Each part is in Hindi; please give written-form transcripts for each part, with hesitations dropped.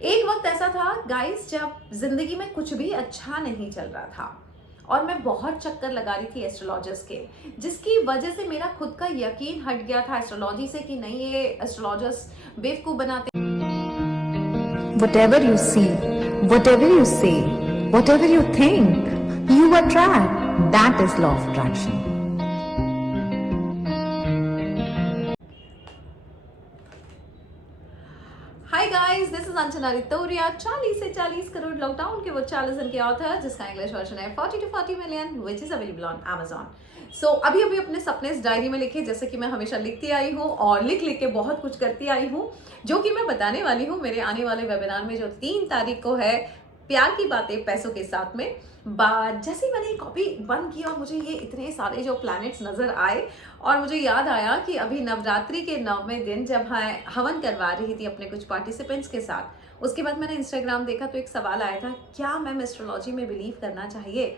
एक वक्त ऐसा था गाइस जब जिंदगी में कुछ भी अच्छा नहीं चल रहा था और मैं बहुत चक्कर लगा रही थी एस्ट्रोलॉजर्स के, जिसकी वजह से मेरा खुद का यकीन हट गया था एस्ट्रोलॉजी से कि नहीं, ये एस्ट्रोलॉजर्स बेवकूफ बनाते। Whatever you see, whatever you say, whatever you think, you attract. That is law of attraction. Hi guys, this is Anjana Ritoria. 40 से 40 करोड़ लॉकडाउन के वो 40 के ऑथर, जिसका इंग्लिश वर्जन है 40 to 40 million, which is available on Amazon। सो अभी अपने सपने इस डायरी में लिखे, जैसे कि मैं हमेशा लिखती आई हूँ और लिख लिख के बहुत कुछ करती आई हूँ, जो कि मैं बताने वाली हूँ मेरे आने वाले वेबिनार में, जो 3 तारीख को है। प्यार की बातें पैसों के साथ में। जैसे ही मैंने कॉपी बंद की और मुझे ये इतने सारे जो प्लैनेट्स नजर आए, और मुझे याद आया कि अभी नवरात्रि के 9वें दिन जब मैं हवन करवा रही थी अपने कुछ पार्टिसिपेंट्स के साथ, उसके बाद मैंने इंस्टाग्राम देखा तो एक सवाल आया था, क्या मैम एस्ट्रोलॉजी में बिलीव करना चाहिए।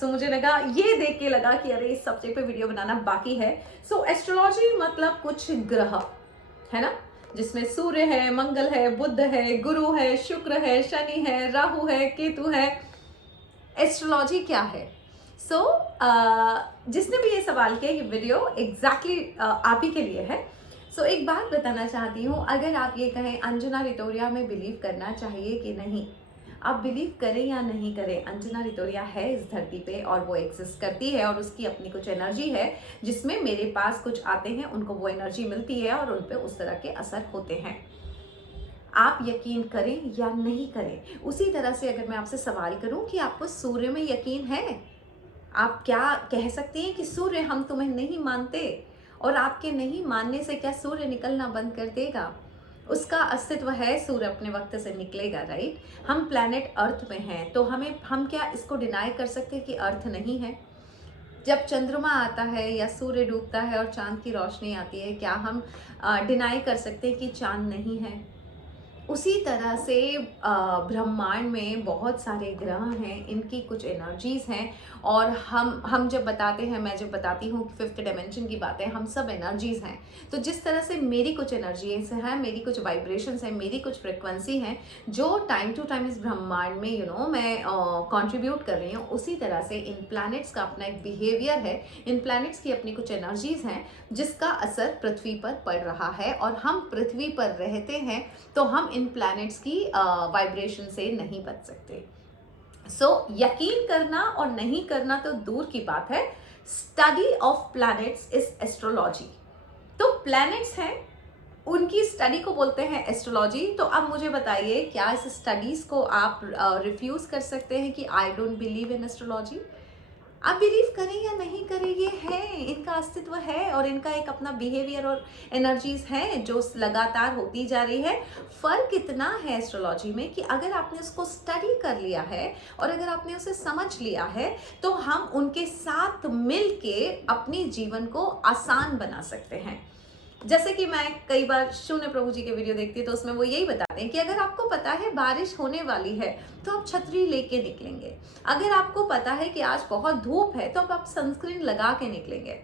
सो मुझे लगा, ये देख के लगा कि अरे इस सब्जेक्ट पे वीडियो बनाना बाकी है। सो एस्ट्रोलॉजी मतलब कुछ ग्रह है ना, जिसमें सूर्य है, मंगल है, बुध है, गुरु है, शुक्र है, शनि है, राहु है, केतु है। एस्ट्रोलॉजी क्या है? जिसने भी ये सवाल किया, ये वीडियो एग्जैक्टली आप ही के लिए है। एक बात बताना चाहती हूँ, अगर आप ये कहें अंजना रितोरिया में बिलीव करना चाहिए कि नहीं, आप बिलीव करें या नहीं करें, अंजना रितोरिया है इस धरती पे और वो एग्जिस्ट करती है और उसकी अपनी कुछ एनर्जी है, जिसमें मेरे पास कुछ आते हैं, उनको वो एनर्जी मिलती है और उन पे उस तरह के असर होते हैं। आप यकीन करें या नहीं करें। उसी तरह से अगर मैं आपसे सवाल करूं कि आपको सूर्य में यकीन है, आप क्या कह सकती हैं कि सूर्य, हम तुम्हें नहीं मानते, और आपके नहीं मानने से क्या सूर्य निकलना बंद कर देगा? उसका अस्तित्व है, सूर्य अपने वक्त से निकलेगा, राइट। हम प्लैनेट अर्थ में हैं, तो हम क्या इसको डिनाई कर सकते हैं कि अर्थ नहीं है? जब चंद्रमा आता है या सूर्य डूबता है और चांद की रोशनी आती है, क्या हम डिनाई कर सकते हैं कि चांद नहीं है? उसी तरह से ब्रह्मांड में बहुत सारे ग्रह हैं, इनकी कुछ एनर्जीज हैं, और हम जब बताते हैं, मैं जब बताती हूँ 5th डायमेंशन की बातें, हम सब एनर्जीज हैं। तो जिस तरह से मेरी कुछ एनर्जीज हैं, मेरी कुछ वाइब्रेशंस हैं, मेरी कुछ फ्रिक्वेंसी हैं, जो टाइम टू टाइम इस ब्रह्मांड में मैं कंट्रीब्यूट कर रही हूँ, उसी तरह से इन प्लैनेट्स का अपना एक बिहेवियर है, इन प्लैनेट्स की अपनी कुछ एनर्जीज हैं, जिसका असर पृथ्वी पर पड़ रहा है। और हम पृथ्वी पर रहते हैं, तो हम इन प्लैनेट्स की वाइब्रेशन से नहीं बच सकते। यकीन करना और नहीं करना तो दूर की बात है। Study of planets is astrology. तो प्लैनेट्स हैं, उनकी स्टडी को बोलते हैं एस्ट्रोलॉजी। तो अब मुझे बताइए, क्या इस स्टडीज को आप रिफ्यूज कर सकते हैं कि I don't believe in astrology? आप बिलीव करें या नहीं करें, ये है, इनका अस्तित्व है और इनका एक अपना बिहेवियर और एनर्जीज हैं जो लगातार होती जा रही है। फर्क इतना है एस्ट्रोलॉजी में कि अगर आपने उसको स्टडी कर लिया है और अगर आपने उसे समझ लिया है, तो हम उनके साथ मिलके अपने जीवन को आसान बना सकते हैं। जैसे कि मैं कई बार शून्य प्रभु जी के वीडियो देखती हूँ, तो उसमें वो यही बताते हैं कि अगर आपको पता है बारिश होने वाली है, तो आप छतरी लेके निकलेंगे। अगर आपको पता है कि आज बहुत धूप है, तो आप सनस्क्रीन लगा के निकलेंगे।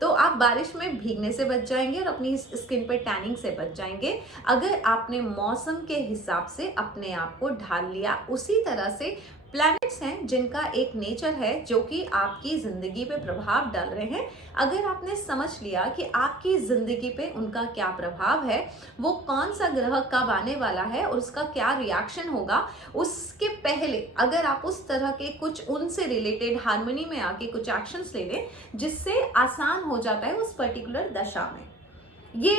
तो आप बारिश में भीगने से बच जाएंगे और अपनी स्किन पे टैनिंग से बच जाएंगे, अगर आपने मौसम के हिसाब से अपने आप को ढाल लिया। उसी तरह से प्लैनेट्स हैं, जिनका एक नेचर है जो कि आपकी जिंदगी पे प्रभाव डाल रहे हैं। अगर आपने समझ लिया कि आपकी जिंदगी पे उनका क्या प्रभाव है, वो कौन सा ग्रह कब आने वाला है और उसका क्या रिएक्शन होगा, उसके पहले अगर आप उस तरह के कुछ उनसे रिलेटेड हार्मनी में आके कुछ एक्शंस ले लें, जिससे आसान हो जाता है उस पर्टिकुलर दशा में। ये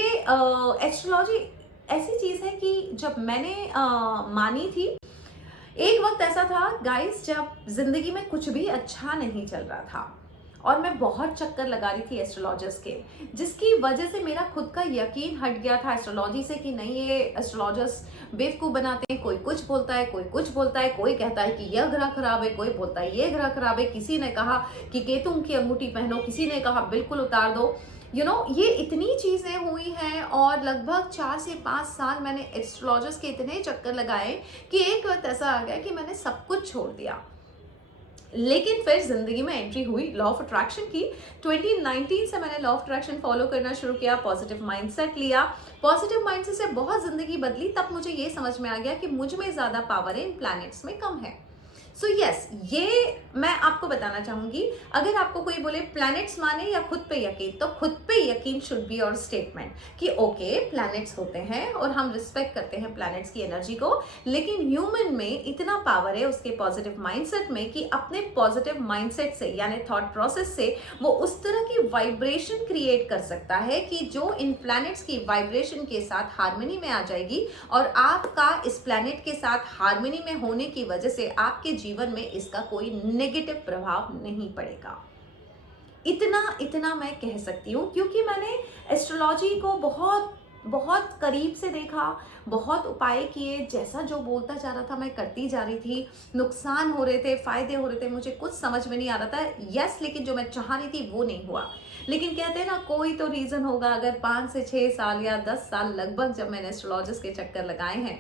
एस्ट्रोलॉजी ऐसी चीज है कि जब मैंने मानी थी, एक वक्त ऐसा था गाइस जब जिंदगी में कुछ भी अच्छा नहीं चल रहा था और मैं बहुत चक्कर लगा रही थी एस्ट्रोलॉजर्स के, जिसकी वजह से मेरा खुद का यकीन हट गया था एस्ट्रोलॉजी से कि नहीं, ये एस्ट्रोलॉजर्स बेवकूफ बनाते हैं। कोई कुछ बोलता है, कोई कुछ बोलता है, कोई कहता है कि यह ग्रह खराब है, कोई बोलता है ये ग्रह खराब है, किसी ने कहा कि केतु की अंगूठी पहनो, किसी ने कहा बिल्कुल उतार दो। ये इतनी चीजें हुई हैं और लगभग 4 से 5 साल मैंने एस्ट्रोलॉजर्स के इतने चक्कर लगाए कि एक वक्त ऐसा आ गया कि मैंने सब कुछ छोड़ दिया। लेकिन फिर जिंदगी में एंट्री हुई लॉ ऑफ अट्रैक्शन की। 2019 से मैंने लॉ ऑफ अट्रैक्शन फॉलो करना शुरू किया, पॉजिटिव माइंडसेट लिया, पॉजिटिव माइंडसेट से बहुत जिंदगी बदली। तब मुझे ये समझ में आ गया कि मुझ में ज्यादा पावर है, इन प्लैनेट्स में कम है। सो यस, ये मैं आपको बताना चाहूंगी, अगर आपको कोई बोले प्लैनेट्स माने या खुद पे यकीन, तो खुद पे यकीन शुड बी योर स्टेटमेंट कि ओके प्लैनेट्स होते हैं और हम रिस्पेक्ट करते हैं प्लैनेट्स की एनर्जी को, लेकिन ह्यूमन में इतना पावर है उसके पॉजिटिव माइंडसेट में कि अपने पॉजिटिव माइंडसेट से यानी थॉट प्रोसेस से वो उस तरह की वाइब्रेशन क्रिएट कर सकता है कि जो इन प्लैनेट्स की वाइब्रेशन के साथ हार्मनी में आ जाएगी, और आपका इस प्लैनेट के साथ हार्मनी में होने की वजह से आपके जीवन में इसका कोई नेगेटिव प्रभाव नहीं पड़ेगा। इतना मैं कह सकती हूँ, क्योंकि मैंने एस्ट्रोलॉजी को बहुत बहुत करीब से देखा, बहुत उपाय किए, जैसा जो बोलता जा रहा था मैं करती जा रही थी, नुकसान हो रहे थे, फायदे हो रहे थे, मुझे कुछ समझ में नहीं आ रहा था। यस, लेकिन जो मैं चाह रही थी वो नहीं हुआ। लेकिन कहते हैं ना, कोई तो रीजन होगा। अगर 5 से 6 साल या 10 साल लगभग जब मैंने एस्ट्रोलॉजिस्ट के चक्कर लगाए हैं,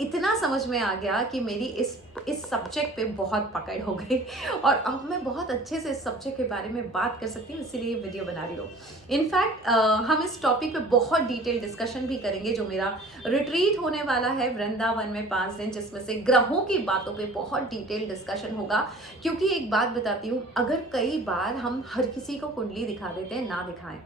इतना समझ में आ गया कि मेरी इस सब्जेक्ट पे बहुत पकड़ हो गई, और अब मैं बहुत अच्छे से इस सब्जेक्ट के बारे में बात कर सकती हूँ, इसीलिए ये वीडियो बना रही हूँ। इनफैक्ट हम इस टॉपिक पे बहुत डिटेल डिस्कशन भी करेंगे, जो मेरा रिट्रीट होने वाला है वृंदावन में 5 दिन, जिसमें से ग्रहों की बातों पे बहुत डिटेल डिस्कशन होगा। क्योंकि एक बात बताती हूँ, अगर कई बार हम हर किसी को कुंडली दिखा देते हैं, ना दिखाएं।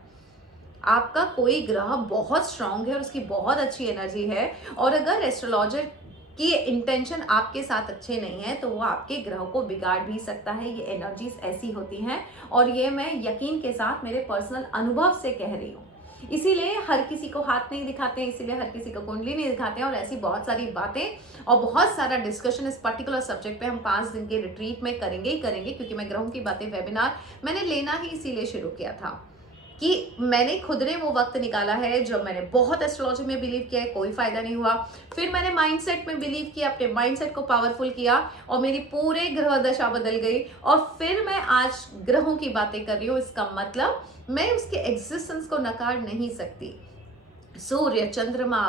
आपका कोई ग्रह बहुत स्ट्रांग है और उसकी बहुत अच्छी एनर्जी है, और अगर एस्ट्रोलॉजर की इंटेंशन आपके साथ अच्छे नहीं है तो वो आपके ग्रह को बिगाड़ भी सकता है। ये एनर्जीज ऐसी होती हैं, और ये मैं यकीन के साथ मेरे पर्सनल अनुभव से कह रही हूँ। इसीलिए हर किसी को हाथ नहीं दिखाते हैं, इसीलिए हर किसी को कुंडली नहीं दिखाते हैं, और ऐसी बहुत सारी बातें और बहुत सारा डिस्कशन इस पर्टिकुलर सब्जेक्ट पे हम 5 दिन के रिट्रीट में करेंगे ही करेंगे। क्योंकि मैं ग्रहों की बातें वेबिनार मैंने लेना ही इसीलिए शुरू किया था कि मैंने खुद ने वो वक्त निकाला है जब मैंने बहुत एस्ट्रोलॉजी में बिलीव किया है, कोई फायदा नहीं हुआ। फिर मैंने माइंडसेट में बिलीव किया, अपने माइंडसेट को पावरफुल किया, और मेरी पूरे ग्रह दशा बदल गई, और फिर मैं आज ग्रहों की बातें कर रही हूँ। इसका मतलब मैं उसके एग्जिस्टेंस को नकार नहीं सकती। सूर्य, चंद्रमा,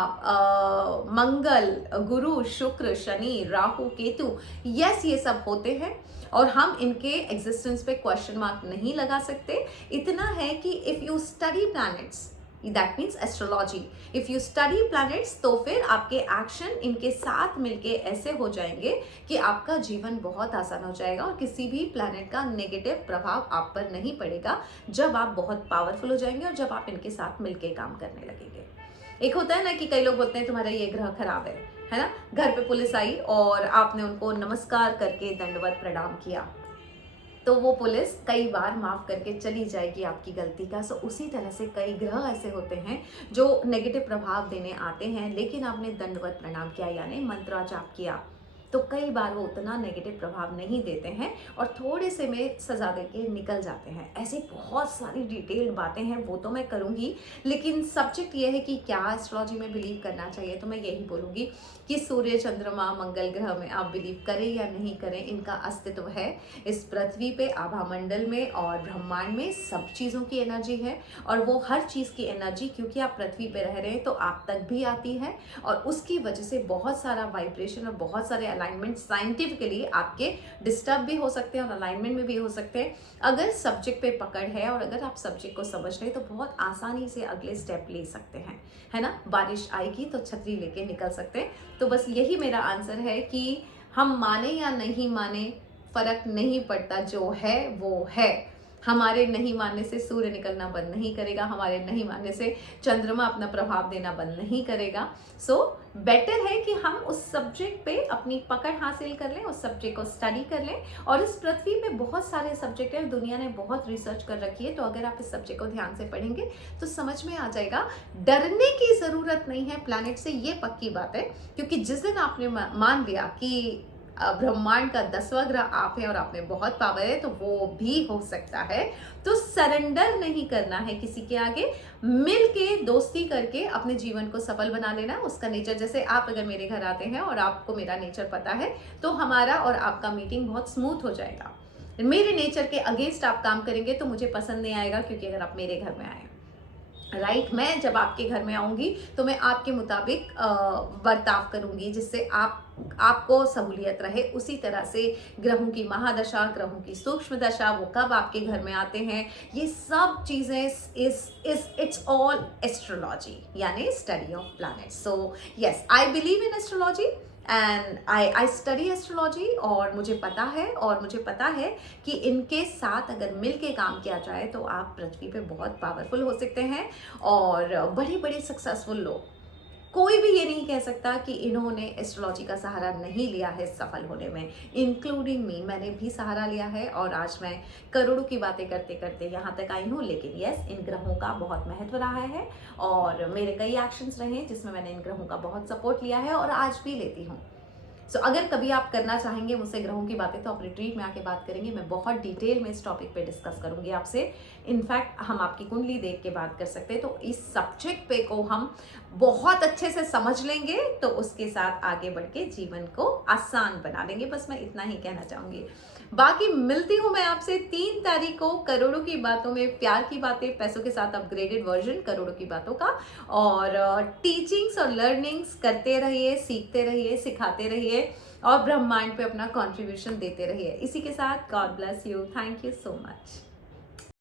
मंगल, गुरु, शुक्र, शनि, राहु, केतु, यस ये सब होते हैं, और हम इनके एग्जिस्टेंस पे क्वेश्चन मार्क नहीं लगा सकते। इतना है कि if you study planets, that means astrology, if you study planets, तो फिर आपके एक्शन इनके साथ मिलके ऐसे हो जाएंगे कि आपका जीवन बहुत आसान हो जाएगा, और किसी भी प्लैनेट का नेगेटिव प्रभाव आप पर नहीं पड़ेगा, जब आप बहुत पावरफुल हो जाएंगे और जब आप इनके साथ मिलके काम करने लगेंगे। एक होता है ना कि कई लोग बोलते हैं तुम्हारा ये ग्रह खराब है ना। घर पे पुलिस आई और आपने उनको नमस्कार करके दंडवत प्रणाम किया, तो वो पुलिस कई बार माफ करके चली जाएगी आपकी गलती का। सो उसी तरह से कई ग्रह ऐसे होते हैं जो नेगेटिव प्रभाव देने आते हैं, लेकिन आपने दंडवत प्रणाम किया यानी मंत्र जाप किया, तो कई बार वो उतना नेगेटिव प्रभाव नहीं देते हैं और थोड़े से में सजा देके निकल जाते हैं। ऐसे बहुत सारी डिटेल्ड बातें हैं, वो तो मैं करूँगी, लेकिन सब्जेक्ट ये है कि क्या एस्ट्रोलॉजी में बिलीव करना चाहिए। तो मैं यही बोलूँगी कि सूर्य, चंद्रमा, मंगल ग्रह में आप बिलीव करें या नहीं करें, इनका अस्तित्व है इस पृथ्वी पे, आभामंडल में और ब्रह्मांड में। सब चीज़ों की एनर्जी है, और वो हर चीज़ की एनर्जी, क्योंकि आप पृथ्वी पे रह रहे हैं तो आप तक भी आती है, और उसकी वजह से बहुत सारा वाइब्रेशन और बहुत सारे अलाइनमेंट साइंटिफिकली आपके डिस्टर्ब भी हो सकते हैं और अलाइनमेंट में भी हो सकते हैं। अगर सब्जेक्ट पे पकड़ है और अगर आप सब्जेक्ट को समझ रहे हैं तो बहुत आसानी से अगले स्टेप ले सकते हैं, है ना। बारिश आएगी तो छतरी लेके निकल सकते हैं। तो बस यही मेरा आंसर है कि हम माने या नहीं माने फर्क नहीं पड़ता, जो है वो है। हमारे नहीं मानने से सूर्य निकलना बंद नहीं करेगा, हमारे नहीं मानने से चंद्रमा अपना प्रभाव देना बंद नहीं करेगा। सो बेटर है कि हम उस सब्जेक्ट पे अपनी पकड़ हासिल कर लें, उस सब्जेक्ट को स्टडी कर लें। और इस पृथ्वी पे बहुत सारे सब्जेक्ट हैं, दुनिया ने बहुत रिसर्च कर रखी है, तो अगर आप इस सब्जेक्ट को ध्यान से पढ़ेंगे तो समझ में आ जाएगा। डरने की ज़रूरत नहीं है प्लैनेट से, ये पक्की बात है, क्योंकि जिस दिन आपने मान लिया कि ब्रह्मांड का 10वां ग्रह आप है और आप में बहुत पावर है, तो वो भी हो सकता है। तो सरेंडर नहीं करना है किसी के आगे, मिल के दोस्ती करके अपने जीवन को सफल बना लेना। उसका नेचर, जैसे आप अगर मेरे घर आते हैं और आपको मेरा नेचर पता है, तो हमारा और आपका मीटिंग बहुत स्मूथ हो जाएगा। मेरे नेचर के अगेंस्ट आप काम करेंगे तो मुझे पसंद नहीं आएगा, क्योंकि अगर आप मेरे घर में आए राइट मैं जब आपके घर में आऊँगी तो मैं आपके मुताबिक बर्ताव करूँगी, जिससे आपको सहूलियत रहे। उसी तरह से ग्रहों की महादशा, ग्रहों की सूक्ष्म दशा, वो कब आपके घर में आते हैं, ये सब चीज़ें इस इट्स ऑल एस्ट्रोलॉजी, यानी study of planets. So yes, I believe in astrology and I study astrology, और मुझे पता है कि इनके साथ अगर मिल के काम किया जाए तो आप पृथ्वी पे बहुत पावरफुल हो सकते हैं। और बड़े बड़े सक्सेसफुल लोग, कोई भी ये नहीं कह सकता कि इन्होंने एस्ट्रोलॉजी का सहारा नहीं लिया है सफल होने में, इंक्लूडिंग मी। मैंने भी सहारा लिया है और आज मैं करोड़ों की बातें करते करते यहाँ तक आई हूँ। लेकिन यस, इन ग्रहों का बहुत महत्व रहा है और मेरे कई एक्शंस रहे हैं जिसमें मैंने इन ग्रहों का बहुत सपोर्ट लिया है और आज भी लेती हूँ। सो अगर कभी आप करना चाहेंगे मुझसे ग्रहों की बातें तो आप रिट्रीट में आके बात करेंगे। मैं बहुत डिटेल में इस टॉपिक पे डिस्कस करूंगी आपसे। इनफैक्ट हम आपकी कुंडली देख के बात कर सकते हैं, तो इस सब्जेक्ट पे को हम बहुत अच्छे से समझ लेंगे तो उसके साथ आगे बढ़ के जीवन को आसान बना लेंगे। बस मैं इतना ही कहना चाहूंगी। बाकी मिलती हूँ मैं आपसे 3 तारीख को करोड़ों की बातों में, प्यार की बातें, पैसों के साथ अपग्रेडेड वर्जन करोड़ों की बातों का। और टीचिंग्स और लर्निंग्स करते रहिए, सीखते रहिए, सिखाते रहिए और ब्रह्मांड पे अपना कंट्रीब्यूशन देते रहिए। इसी के साथ God bless you, thank you so much.